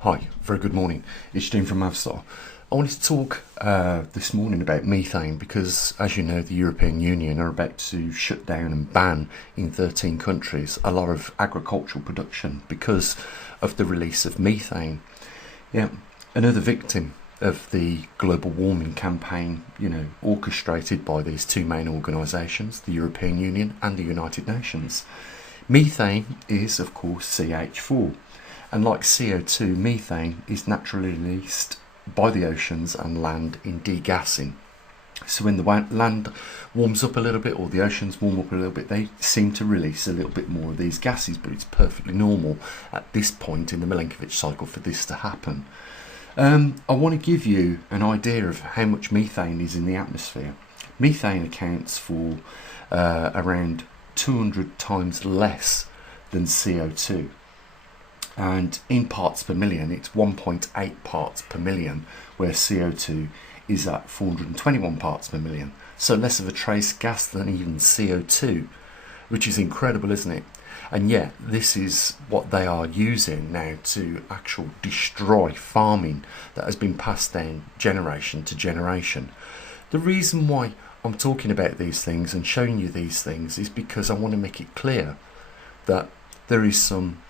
Hi, very good morning. It's Jim from Maverickstar. I wanted to talk this morning about methane because, as you know, the European Union are about to shut down and ban in 13 countries a lot of agricultural production because of the release of methane. Yeah, another victim of the global warming campaign, orchestrated by these two main organisations, the European Union and the United Nations. Methane is, of course, CH4. And like CO2, methane is naturally released by the oceans and land in degassing. So when the land warms up a little bit, or the oceans warm up a little bit, they seem to release a little bit more of these gases, but it's perfectly normal at this point in the Milankovitch cycle for this to happen. I want to give you an idea of how much methane is in the atmosphere. Methane accounts for around 200 times less than CO2. And in parts per million, it's 1.8 parts per million, where CO2 is at 421 parts per million. So less of a trace gas than even CO2, which is incredible, isn't it? And yet, this is what they are using now to actually destroy farming that has been passed down generation to generation. The reason why I'm talking about these things and showing you these things is because I want to make it clear that there is some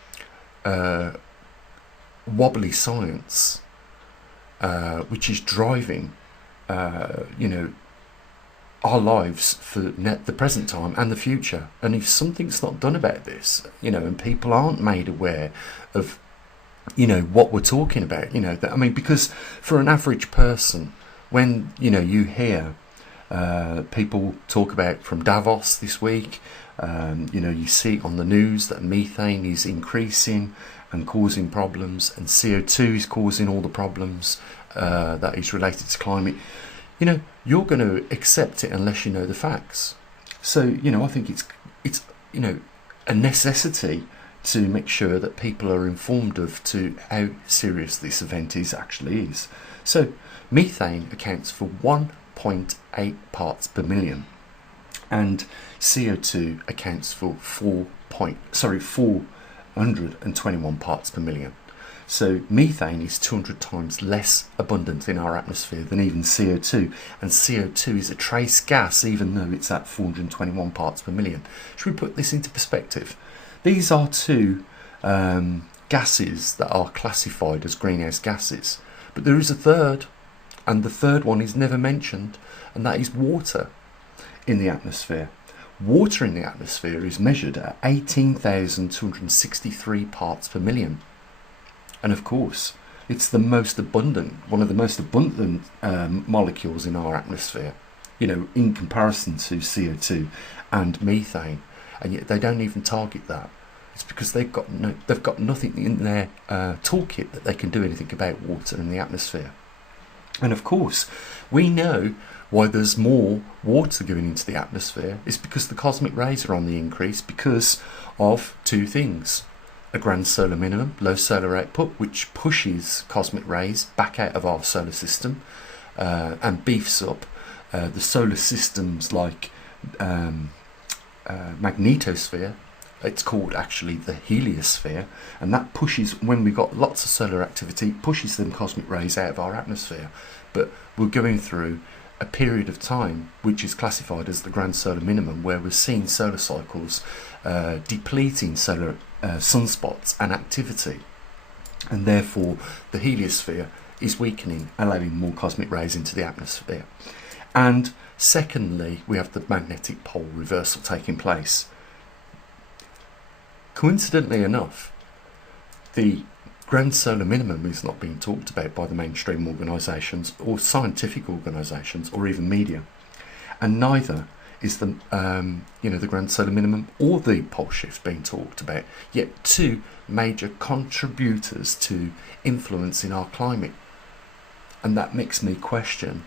wobbly science which is driving our lives for the present time and the future. And if something's not done about this, and people aren't made aware of what we're talking about, because for an average person, when you hear people talk about from Davos this week, you see on the news that methane is increasing and causing problems, and CO2 is causing all the problems that is related to climate. You're going to accept it unless you know the facts. So I think it's a necessity to make sure that people are informed of to how serious this event actually is. So methane accounts for 1.8 parts per million, and CO2 accounts for 421 parts per million. So methane is 200 times less abundant in our atmosphere than even CO2, and CO2 is a trace gas even though it's at 421 parts per million. Should we put this into perspective? These are two gases that are classified as greenhouse gases, but there is a third, and the third one is never mentioned, and that is water in the atmosphere. Water in the atmosphere is measured at 18,263 parts per million. And of course, it's one of the most abundant molecules in our atmosphere, in comparison to CO2 and methane. And yet they don't even target that. It's because they've got nothing in their toolkit that they can do anything about water in the atmosphere. And of course, we know why there's more water going into the atmosphere. It's because the cosmic rays are on the increase because of two things: a grand solar minimum, low solar output, which pushes cosmic rays back out of our solar system and beefs up the solar systems like magnetosphere. It's called actually the heliosphere, and that pushes, when we've got lots of solar activity, pushes them cosmic rays out of our atmosphere. But we're going through a period of time which is classified as the grand solar minimum, where we're seeing solar cycles depleting solar sunspots and activity, and therefore the heliosphere is weakening, allowing more cosmic rays into the atmosphere. And secondly, we have the magnetic pole reversal taking place. Coincidentally enough, the grand solar minimum is not being talked about by the mainstream organisations or scientific organisations or even media, and neither is the grand solar minimum or the pole shift being talked about. Yet two major contributors to influencing our climate, and that makes me question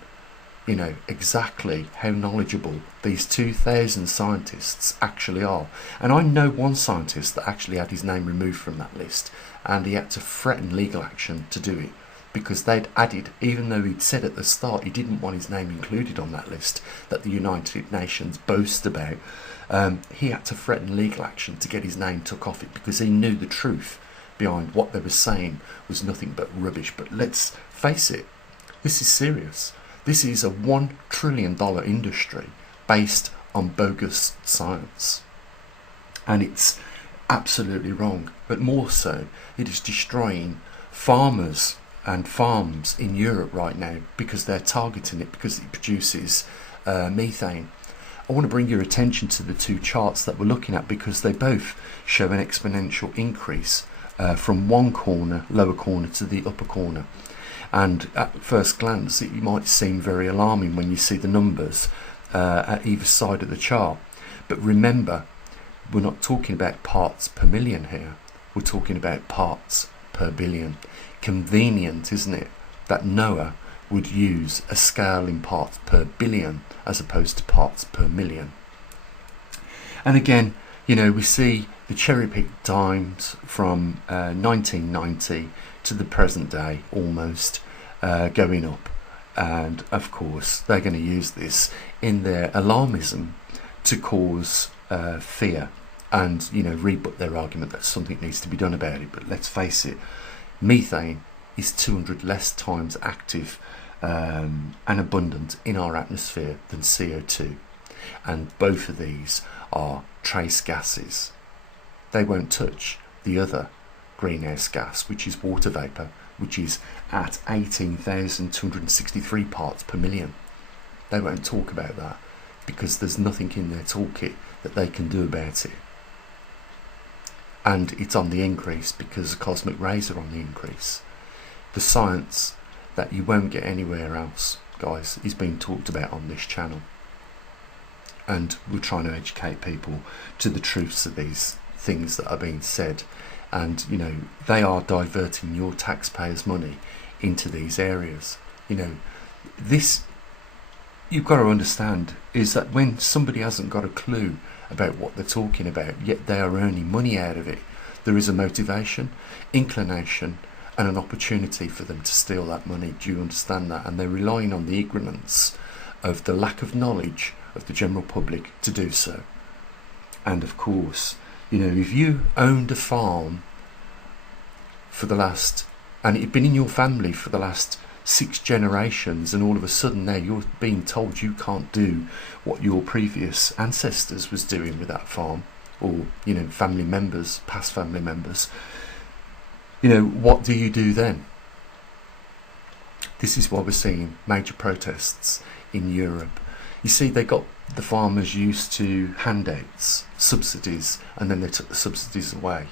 exactly how knowledgeable these 2,000 scientists actually are. And I know one scientist that actually had his name removed from that list, and he had to threaten legal action to do it, because they'd added, even though he'd said at the start he didn't want his name included on that list that the United Nations boast about, he had to threaten legal action to get his name took off it, because he knew the truth behind what they were saying was nothing but rubbish. But let's face it, this is serious. This is a $1 trillion industry based on bogus science. And it's absolutely wrong. But more so, it is destroying farmers and farms in Europe right now because they're targeting it because it produces methane. I want to bring your attention to the two charts that we're looking at because they both show an exponential increase from one corner, lower corner, to the upper corner. And at first glance it might seem very alarming when you see the numbers at either side of the chart. But remember, we're not talking about parts per million here, we're talking about parts per billion. Convenient, isn't it, that Noah would use a scale in parts per billion as opposed to parts per million. And again, you know, we see the cherry-picked times from 1990 to the present day almost going up. And of course they're going to use this in their alarmism to cause fear and, you know, rebut their argument that something needs to be done about it. But let's face it, methane is 200 less times active and abundant in our atmosphere than CO2, and both of these are trace gases. They won't touch the other greenhouse gas, which is water vapour, which is at 18,263 parts per million. They won't talk about that because there's nothing in their toolkit that they can do about it. And it's on the increase because the cosmic rays are on the increase. The science that you won't get anywhere else, guys, is being talked about on this channel. And we're trying to educate people to the truths of these things that are being said. And, you know, they are diverting your taxpayers' money into these areas. You know, this, you've got to understand, is that when somebody hasn't got a clue about what they're talking about, yet they are earning money out of it, there is a motivation, inclination, and an opportunity for them to steal that money. Do you understand that? And they're relying on the ignorance of the lack of knowledge of the general public to do so. And of course, you know, if you owned a farm for the last, and it had been in your family for the last 6 generations, and all of a sudden now you're being told you can't do what your previous ancestors was doing with that farm, or, you know, family members, past family members, you know, what do you do then? This is why we're seeing major protests in Europe. You see, they got the farmers used to handouts, subsidies, and then they took the subsidies away.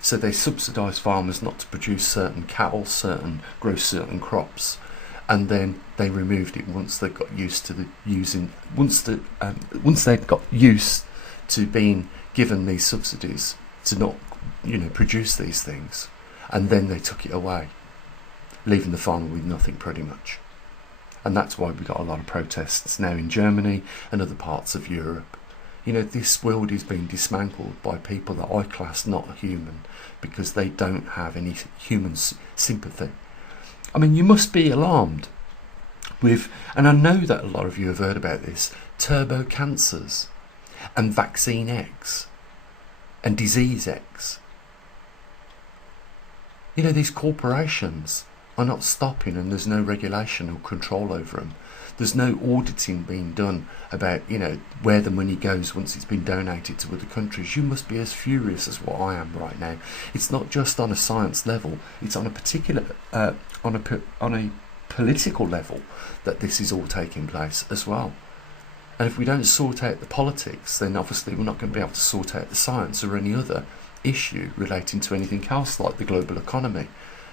So they subsidised farmers not to produce certain cattle, grow certain crops, and then they removed it once they got used to once they got used to being given these subsidies to not, you know, produce these things, and then they took it away, leaving the farmer with nothing pretty much. And that's why we got a lot of protests now in Germany and other parts of Europe. You know, this world is being dismantled by people that I class not human because they don't have any human sympathy. I mean, you must be alarmed with, and I know that a lot of you have heard about this, turbo cancers and vaccine X and disease X. You know, these corporations are not stopping, and there's no regulation or control over them. There's no auditing being done about, you know, where the money goes once it's been donated to other countries. You must be as furious as what I am right now. It's not just on a science level, it's on a particular on a political level that this is all taking place as well. And if we don't sort out the politics, then obviously we're not going to be able to sort out the science or any other issue relating to anything else, like the global economy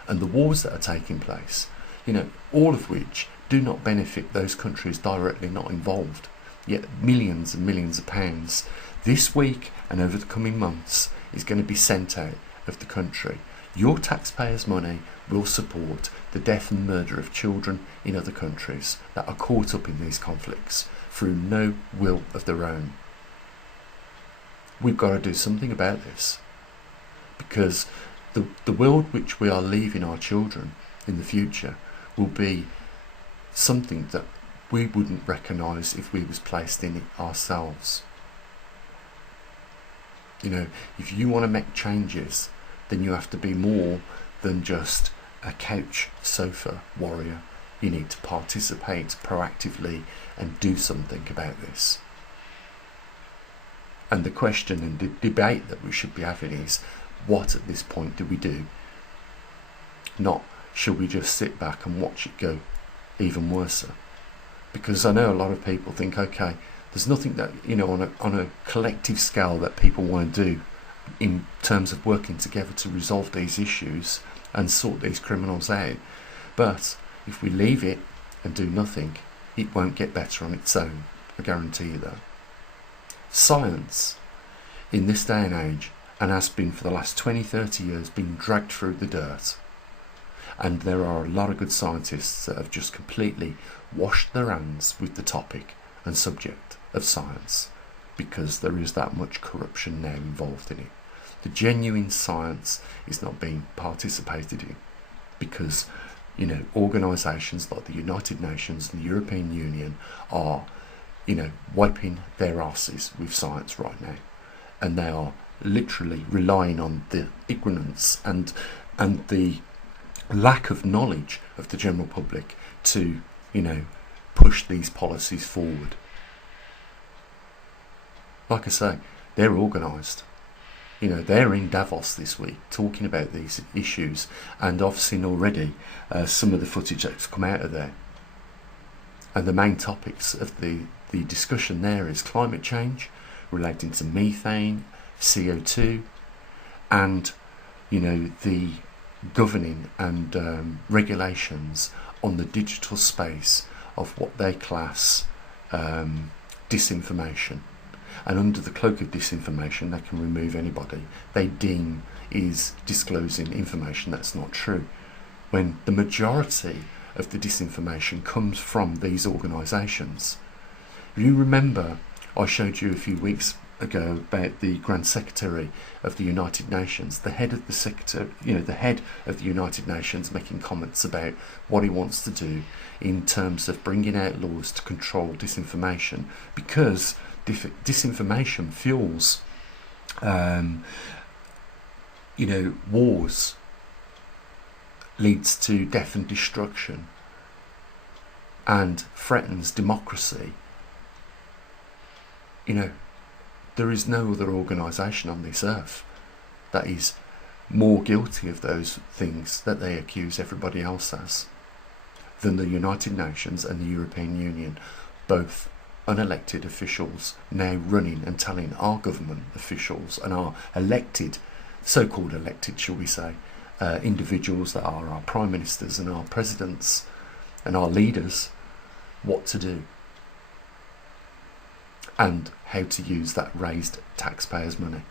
and the wars that are taking place, you know, all of which do not benefit those countries directly not involved. Yet millions and millions of pounds this week and over the coming months is going to be sent out of the country. Your taxpayers' money will support the death and murder of children in other countries that are caught up in these conflicts through no will of their own. We've got to do something about this, because the world which we are leaving our children in the future will be something that we wouldn't recognise if we was placed in it ourselves. You know, if you want to make changes then you have to be more than just a couch sofa warrior. You need to participate proactively and do something about this. And the question and the debate that we should be having is, what at this point do we do? Not, should we just sit back and watch it go even worse? Because I know a lot of people think, okay, there's nothing that, on a collective scale that people want to do in terms of working together to resolve these issues and sort these criminals out. But if we leave it and do nothing, it won't get better on its own. I guarantee you that. Science, in this day and age, and has been for the last 20-30 years, been dragged through the dirt. And there are a lot of good scientists that have just completely washed their hands with the topic and subject of science, because there is that much corruption now involved in it. The genuine science is not being participated in because, organisations like the United Nations and the European Union are, wiping their asses with science right now. And they are literally relying on the ignorance and the lack of knowledge of the general public to, push these policies forward. Like I say, they're organised. They're in Davos this week talking about these issues, and I've seen already some of the footage that's come out of there. And the main topics of the discussion there is climate change, relating to methane, CO2, and, the governing and regulations on the digital space of what they class disinformation. And under the cloak of disinformation, they can remove anybody they deem is disclosing information that's not true, when the majority of the disinformation comes from these organisations. You remember I showed you a few weeks ago about the Grand Secretary of the United Nations, the head of the head of the United Nations, making comments about what he wants to do in terms of bringing out laws to control disinformation, because disinformation fuels wars, leads to death and destruction, and threatens democracy. There is no other organisation on this earth that is more guilty of those things that they accuse everybody else as than the United Nations and the European Union, both unelected officials now running and telling our government officials and our elected, so-called elected, shall we say, individuals that are our prime ministers and our presidents and our leaders, what to do and how to use that raised taxpayers' money.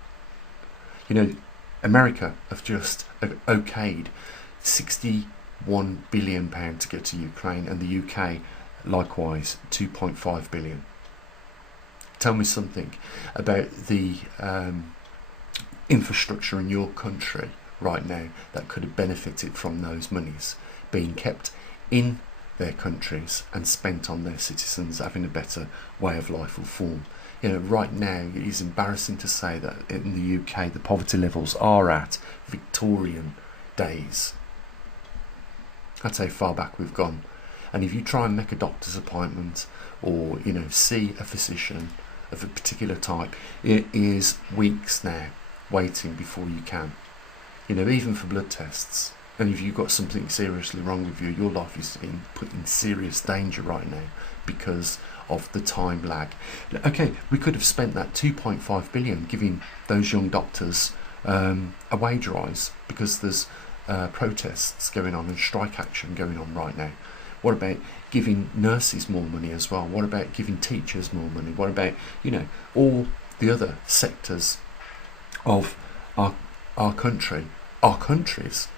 America have just okayed £61 billion to go to Ukraine, and the UK likewise £2.5 billion. Tell me something about the infrastructure in your country right now that could have benefited from those monies being kept in their countries and spent on their citizens having a better way of life or form. Right now it is embarrassing to say that in the UK the poverty levels are at Victorian days. That's how far back we've gone. And if you try and make a doctor's appointment or see a physician of a particular type, it is weeks now waiting before you can. Even for blood tests. And if you've got something seriously wrong with you, your life is being put in serious danger right now because of the time lag. Okay, we could have spent that 2.5 billion giving those young doctors a wage rise, because there's protests going on and strike action going on right now. What about giving nurses more money as well? What about giving teachers more money? What about, all the other sectors of our country, our countries,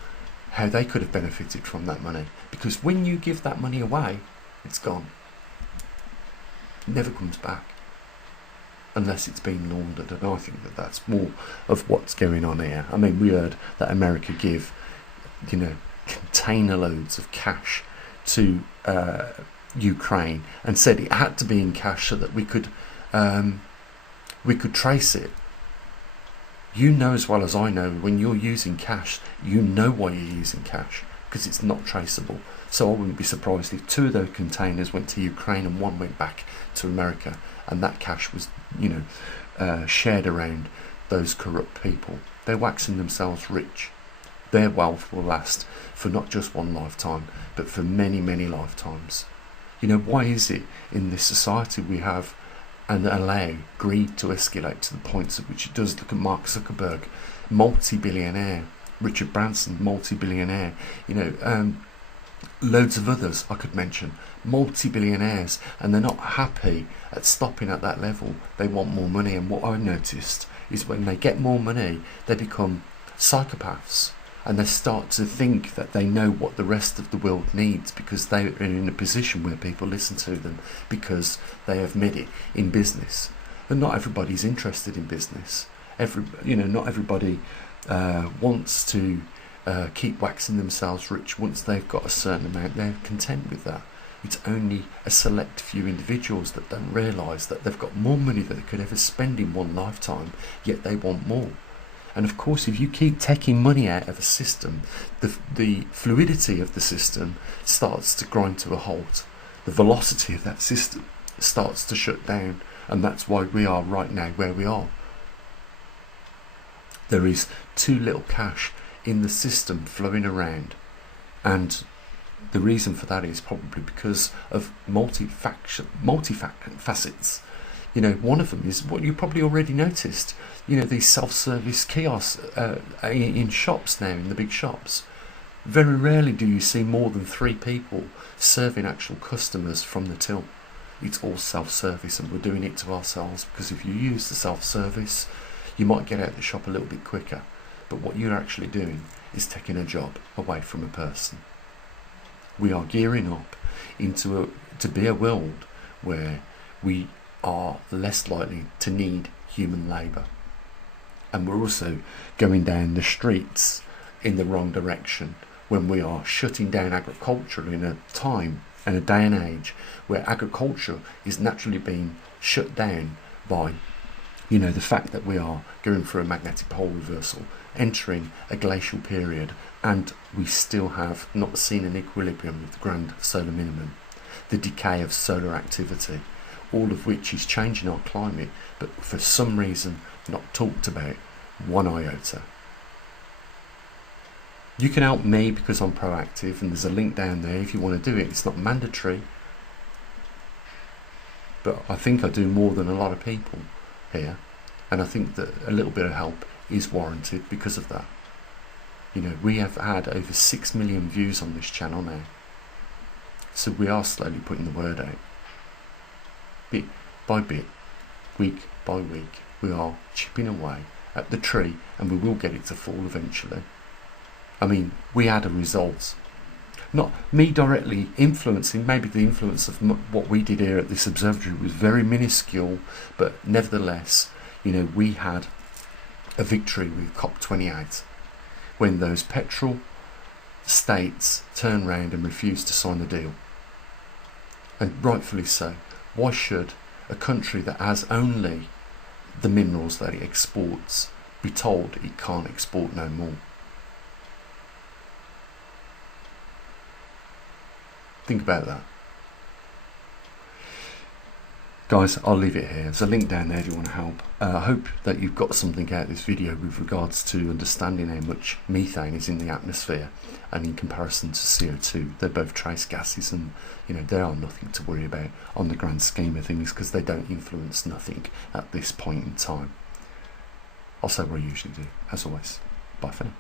how they could have benefited from that money? Because when you give that money away, it's gone. It never comes back unless it's been laundered, and I think that that's more of what's going on here. I mean, we heard that America give, container loads of cash to Ukraine, and said it had to be in cash so that we could trace it. You know as well as I know, when you're using cash, you know why you're using cash, because it's not traceable. So I wouldn't be surprised if 2 of those containers went to Ukraine and 1 went back to America, and that cash was, shared around those corrupt people. They're waxing themselves rich. Their wealth will last for not just 1 lifetime, but for many, many lifetimes. Why is it in this society we have and allow greed to escalate to the points at which it does? Look at Mark Zuckerberg, multi-billionaire, Richard Branson, multi-billionaire, loads of others I could mention, multi-billionaires, and they're not happy at stopping at that level. They want more money, and what I've noticed is when they get more money, they become psychopaths, and they start to think that they know what the rest of the world needs, because they are in a position where people listen to them because they have made it in business. And not everybody's interested in business. Not everybody wants to keep waxing themselves rich. Once they've got a certain amount, they're content with that. It's only a select few individuals that don't realise that they've got more money than they could ever spend in 1 lifetime, yet they want more. And of course, if you keep taking money out of a system, the fluidity of the system starts to grind to a halt. The velocity of that system starts to shut down, and that's why we are right now where we are. There is too little cash in the system flowing around, and the reason for that is probably because of multi-facets. One of them is what you probably already noticed. These self-service kiosks in shops now, in the big shops. Very rarely do you see more than 3 people serving actual customers from the till. It's all self-service, and we're doing it to ourselves, because if you use the self-service, you might get out of the shop a little bit quicker. But what you're actually doing is taking a job away from a person. We are gearing up to be a world where we are less likely to need human labour. And we're also going down the streets in the wrong direction when we are shutting down agriculture in a time and a day and age where agriculture is naturally being shut down by the fact that we are going through a magnetic pole reversal, entering a glacial period, and we still have not seen an equilibrium with the grand solar minimum, the decay of solar activity, all of which is changing our climate, but for some reason not talked about 1 iota. You can help me because I'm proactive, and there's a link down there if you want to do it. It's not mandatory, but I think I do more than a lot of people here, and I think that a little bit of help is warranted because of that. We have had over 6 million views on this channel now, so we are slowly putting the word out. Bit by bit, week by week, we are chipping away at the tree, and we will get it to fall eventually. We had a result. Not me directly influencing, maybe the influence of what we did here at this observatory was very minuscule, but nevertheless, we had a victory with COP28 when those petrol states turned round and refused to sign the deal. And rightfully so. Why should a country that has only the minerals that it exports be told it can't export no more? Think about that. Guys, I'll leave it here. There's a link down there if you want to help. I hope that you've got something out of this video with regards to understanding how much methane is in the atmosphere, and in comparison to CO2. They're both trace gases, and they are nothing to worry about on the grand scheme of things, because they don't influence nothing at this point in time. I'll say what I usually do. As always, bye for now.